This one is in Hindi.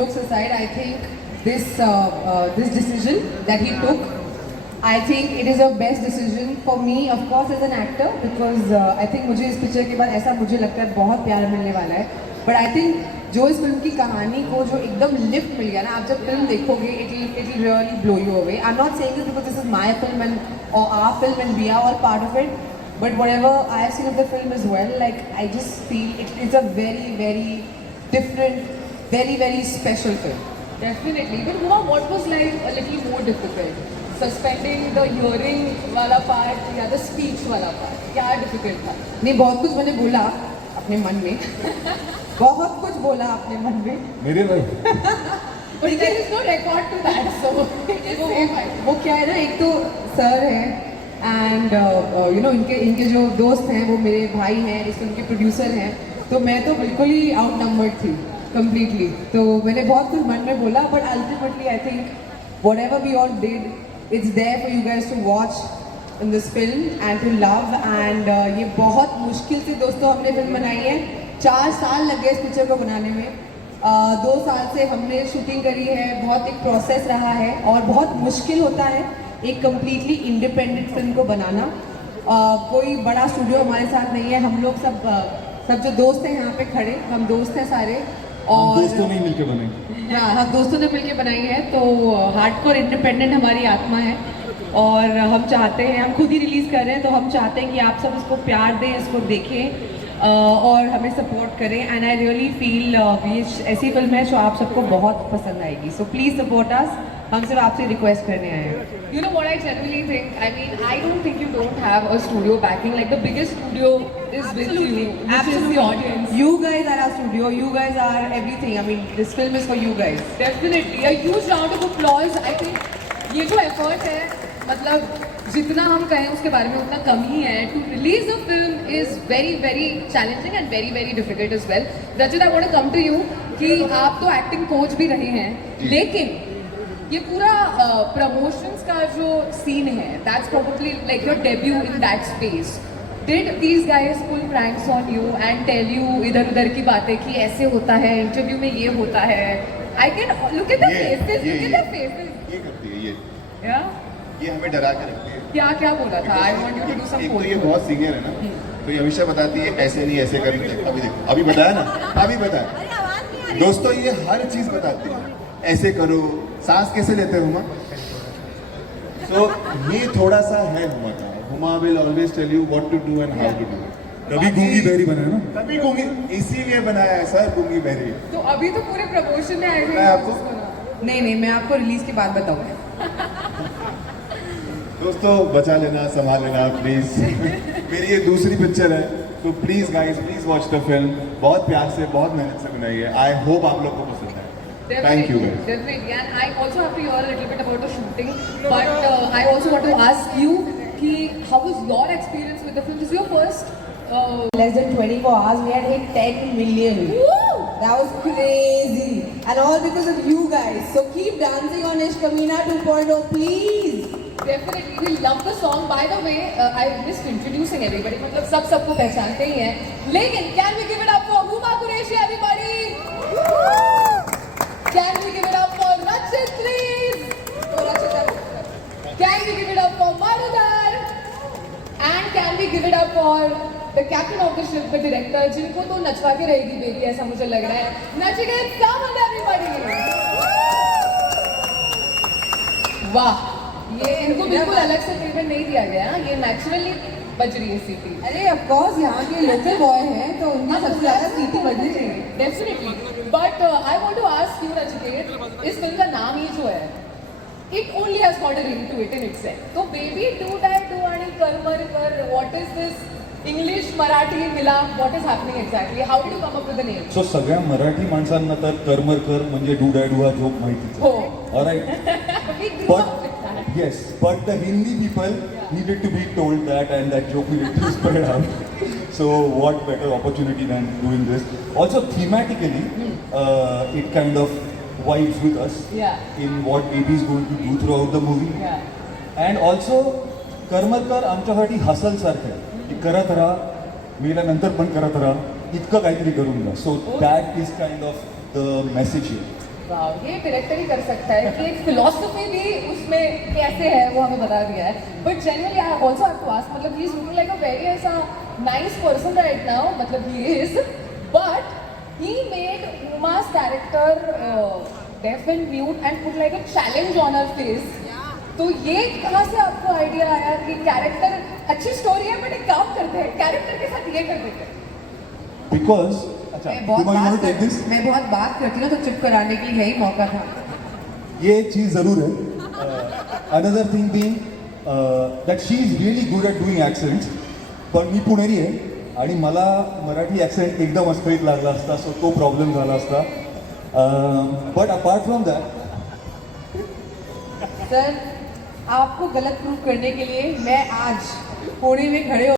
Jokes aside, I think this decision that he took, I think it is a best decision for me, of course, as an actor, because I think मुझे इस पिक्चर के बाद ऐसा मुझे लगता है बहुत प्यार मिलने वाला है. But I think जो इस फिल्म की कहानी को जो एकदम लिफ्ट मिल गया ना, आप जब फिल्म देखोगे, it will really blow you away. I'm not saying this because this is my film or our film and we are all part of it. But whatever I have seen of the film as well, like I just feel it's a very, very different, very, very special film. Definitely. But Huma, what was like a little more difficult? Suspending the hearing वाला part या the speech वाला part? क्या difficult था? नहीं, बहुत कुछ मैंने बोला अपने मन में. बहुत कुछ बोला अपने मन में. मेरे भाई. But there is no record to that, so it is safe. वो क्या है ना, एक तो सर है एंड यू नो इनके जो दोस्त हैं वो मेरे भाई हैं, इस फिल्म के प्रोड्यूसर हैं, तो मैं तो बिल्कुल ही आउट नंबर्ड थी completely. तो मैंने बहुत कुछ मन में बोला, but ultimately I think whatever we all did, it's there for you guys to watch in this film and to love. And ये बहुत मुश्किल से दोस्तों हमने फिल्म बनाई है. 4 साल लग गए इस पिक्चर को बनाने में. 2 साल से हमने शूटिंग करी है. बहुत एक प्रोसेस रहा है और बहुत मुश्किल होता है एक कम्प्लीटली इंडिपेंडेंट फिल्म को बनाना. कोई बड़ा स्टूडियो हमारे साथ नहीं है. हम लोग सब जो दोस्त हैं यहाँ पे खड़े, हम दोस्त हैं सारे. और दोस्तों ने मिलकर बनाई. हाँ, हम दोस्तों ने मिलकर बनाई है. तो हार्डकोर इंडिपेंडेंट हमारी आत्मा है और हम चाहते हैं, हम खुद ही रिलीज़ कर रहे हैं, तो हम चाहते हैं कि आप सब इसको प्यार दें, इसको देखें और हमें सपोर्ट करें. एंड आई रियली फील ये ऐसी फिल्म है जो आप सबको बहुत पसंद आएगी. So please support us. हम सिर्फ आपसे रिक्वेस्ट करने आए हैं. You know what I genuinely think? I mean, I don't think you don't have a studio backing. Like the biggest studio is with you, which is the audience. You guys are our studio. You guys are everything. I mean, this film is for you guys. Definitely, a huge round of applause. I think ये जो effort है, मतलब जितना हम कहें उसके बारे में उतना कम ही है. To release a film is very, very challenging and very, very difficult as well. Rajat, I want to come to you कि आप तो acting coach भी रहे हैं, लेकिन ये पूरा प्रमोशंस का जो सीन है, that's probably like your debut in that space. Did these guys pull pranks on you and tell you इधर-उधर की बातें कि ऐसे होता है, इंटरव्यू में ये होता है? I can look at the faces, look at the faces. ये करती है ये. Yeah? ये हमें डरा के रखती है. क्या बोला था? I want you to do some एक तो ये photos. बहुत सीनियर है ना, तो ये हमेशा बताती है ऐसे नहीं ऐसे करनी चाहिए. अभी देखो, अभी बताया ना, अभी बताया. दोस्तों ये हर चीज बताती है. ऐसे करो, सांस कैसे लेते हो हुमा? तो ये थोड़ा सा है हुमा का. Huma will always tell you what to do and how to do. तभी गूंगी बहरी बना है ना. तभी गूंगी, इसीलिए बनाया है सर गूंगी बहरी. तो अभी तो पूरे प्रमोशन में आए मैं आपको नहीं, मैं आपको रिलीज के बाद बताऊंगा. दोस्तों बचा लेना, संभाल लेना प्लीज. मेरी ये दूसरी पिक्चर है, तो please guys please watch the film. बहुत प्यार से, बहुत मेहनत से बनाई है. आई होप आप लोग को पसंद है. Thank you guys. Definitely, and I also have to hear a little bit about the shooting. But I also want to ask you, कि how was your experience with the film? This is your first. Less than 24 hours, we had hit 10 million. Woo! That was crazy. And all because of you guys. So keep dancing on Ishkamina 2.0, please. Definitely, we love the song. By the way, I missed introducing everybody. मतलब सबको पहचानते ही हैं. लेकिन can we give it up for Huma Qureshi, everybody? Can we give it up for Rachit, please? Can we give it up for Marudar? And can we give it up for the captain of the ship, the director, जिनको तो नचवा के रहेगी बेबी, ऐसा मुझे लग रहा है. Nachiket Samant, everybody! वाह, ये इनको बिल्कुल अलग से ट्रीटमेंट नहीं दिया गया. ये नेचुरली बज रही है सीटी. अरे ऑफ कोर्स यहाँ के लोकल बॉय हैं तो उनकी सबसे ज़्यादा सीटी बजनी चाहिए. Definitely. But I want to ask you, Nachiket, इस फिल्म का नाम ही जो है, it only has got a ring to it in itself. तो baby do that do आणि कर, what is this English Marathi मिला, what is happening exactly? How did you come up with the name? सो सगळ्या मराठी माणसांना तर करमरकर म्हणजे डुडा जोक माहितीच हो. आहे. Alright. We grew But up with that. yes, but the Hindi people needed to be told that, and that joke needed to spread out. So what better opportunity than doing this? Also thematically, it kind of vibes with us Yeah. in what baby is going to do throughout the movie. Yeah. And also Karmarkar आमच्यासाठी हसलसारखं आहे की करत राहा, मेल्यानंतर पण करत राहा, इतकं काहीतरी करून द्या. So that is kind of the message here. वाह, ये डायरेक्टर ही कर सकता है कि एक फिलोसफी भी उसमें कैसे है वो हमें बता दिया है. But generally I also have to ask, मतलब he is looking like a very ऐसा नाइस पर्सन राइट नाउ, मतलब he is, but he made Uma's character deaf and mute and put like a challenge on her face. तो ये कहाँ से आपको आइडिया आया कि कैरेक्टर अच्छी स्टोरी है बट एक काम करते हैं कैरेक्टर के साथ ये कर देते हैं? Because, अच्छा, मैं बहुत you want to बात take this? मैं बहुत बात करती हूँ ना, तो चुप कराने के लिए यही मौका था. ये एक चीज़ ज़रूर है. Another thing being that she is really good at doing accents. पण मी पुणेरी आहे आणि मला मराठी ॲक्सेंट एकदम अस्खळीत लागला असता, सो तो प्रॉब्लेम झाला असता. But apart from that, sir, आपको गलत प्रूव करने के लिए मैं आज पुणे में खड़े